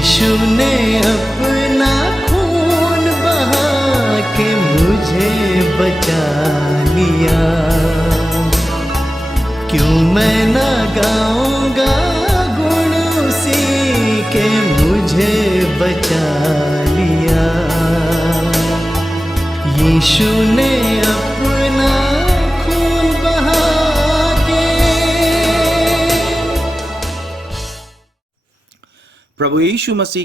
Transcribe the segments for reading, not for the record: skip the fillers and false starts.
यीशु ने अपना खून बहा के मुझे बचा लिया। क्यों मैं ना गाऊंगा गुण उसी के मुझे बचा लिया। यीशु ने अपना खून बहा के। प्रभु यीशु मसीह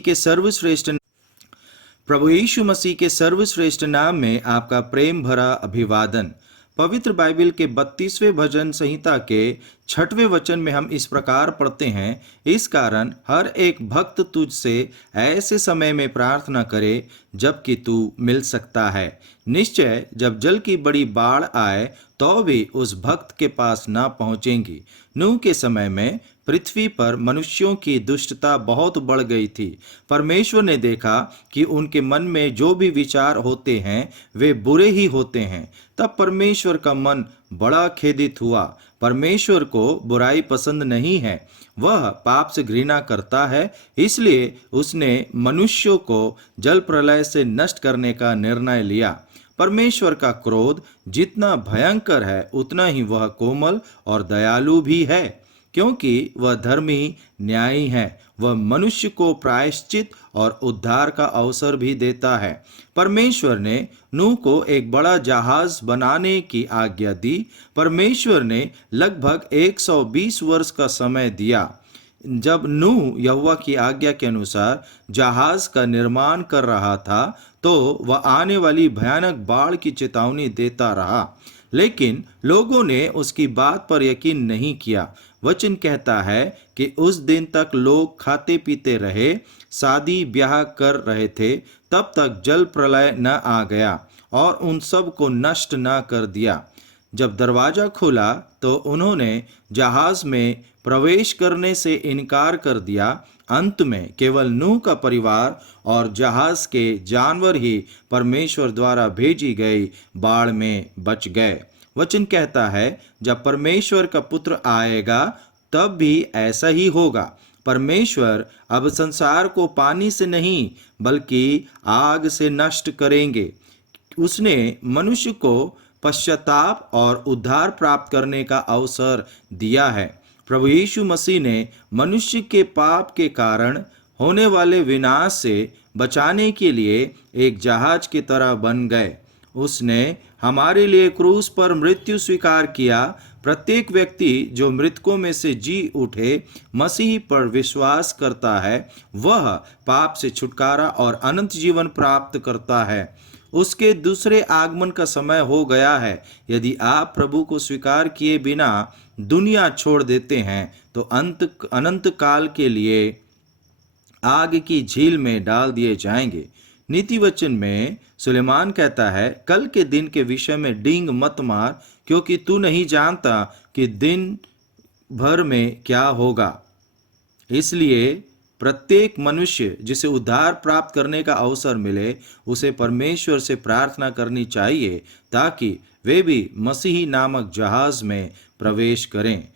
के सर्वश्रेष्ठ नाम में आपका प्रेम भरा अभिवादन। पवित्र बाइबल के 32वें भजन संहिता के 6वें वचन में हम इस प्रकार पढ़ते हैं, इस कारण हर एक भक्त तुझसे ऐसे समय में प्रार्थना करे जबकि तू मिल सकता है। निश्चय जब जल की बड़ी बाढ़ आए तो भी उस भक्त के पास ना पहुंचेंगी। नूह के समय में पृथ्वी पर मनुष्यों की दुष्टता बहुत बढ़ गई थी। परमेश्वर ने देखा कि उनके मन में जो भी विचार होते हैं वे बुरे ही होते हैं। तब परमेश्वर का मन बड़ा खेदित हुआ। परमेश्वर को बुराई पसंद नहीं है, वह पाप से घृणा करता है। इसलिए उसने मनुष्यों को जल प्रलय से नष्ट करने का निर्णय लिया। परमेश्वर का क्रोध जितना भयंकर है उतना ही वह कोमल और दयालु भी है, क्योंकि वह धर्मी न्यायी है। वह मनुष्य को प्रायश्चित और उद्धार का अवसर भी देता है। परमेश्वर ने नूह को एक बड़ा जहाज बनाने की आज्ञा दी। परमेश्वर ने लगभग 120 वर्ष का समय दिया। जब नूह यहोवा की आज्ञा के अनुसार जहाज का निर्माण कर रहा था तो वह आने वाली भयानक बाढ़ की चेतावनी देता रहा, लेकिन लोगों ने उसकी बात पर यकीन नहीं किया। वचन कहता है कि उस दिन तक लोग खाते पीते रहे, शादी ब्याह कर रहे थे, तब तक जल प्रलय न आ गया और उन सब को नष्ट न कर दिया। जब दरवाजा खुला तो उन्होंने जहाज में प्रवेश करने से इनकार कर दिया। अंत में केवल नूह का परिवार और जहाज के जानवर ही परमेश्वर द्वारा भेजी गई बाढ़ में बच गए। वचन कहता है, जब परमेश्वर का पुत्र आएगा तब भी ऐसा ही होगा। परमेश्वर अब संसार को पानी से नहीं बल्कि आग से नष्ट करेंगे। उसने मनुष्य को पश्चाताप और उद्धार प्राप्त करने का अवसर दिया है। प्रभु यीशु मसीह ने मनुष्य के पाप के कारण होने वाले विनाश से बचाने के लिए एक जहाज की तरह बन गए। उसने हमारे लिए क्रूस पर मृत्यु स्वीकार किया। प्रत्येक व्यक्ति जो मृतकों में से जी उठे मसीह पर विश्वास करता है वह पाप से छुटकारा और अनंत जीवन प्राप्त करता है। उसके दूसरे आगमन का समय हो गया है। यदि आप प्रभु को स्वीकार किए बिना दुनिया छोड़ देते हैं तो अनंत काल के लिए आग की झील में डाल दिए जाएंगे। नीति वचन में सुलेमान कहता है, कल के दिन के विषय में डींग मत मार, क्योंकि तू नहीं जानता कि दिन भर में क्या होगा। इसलिए प्रत्येक मनुष्य जिसे उद्धार प्राप्त करने का अवसर मिले उसे परमेश्वर से प्रार्थना करनी चाहिए ताकि वे भी मसीही नामक जहाज में प्रवेश करें।